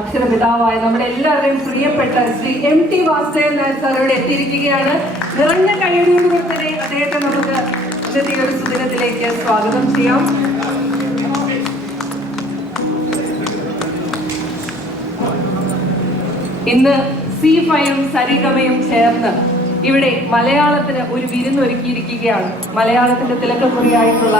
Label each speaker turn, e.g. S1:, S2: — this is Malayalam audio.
S1: അക്ഷരപിതാവായ നമ്മുടെ എല്ലാവരുടെയും പ്രിയപ്പെട്ട Shri M T Vasudevan Nair sir ഇവിടെ എത്തിയിരിക്കുകയാണ്. നിറഞ്ഞ കഴിയുന്നതോടെ തന്നെ അദ്ദേഹത്തെ നമുക്ക് ഇന്നത്തെ ഈ ഒരു സുദിനത്തിലേക്ക് സ്വാഗതം ചെയ്യാം. ഇന്ന് സി ഫൈവും സരിഗമയും ചേർന്ന് ഇവിടെ മലയാളത്തിന് ഒരു വിരുന്നൊരുക്കിയിരിക്കുകയാണ്. മലയാളത്തിന്റെ തിലക്കക്കുറിയായിട്ടുള്ള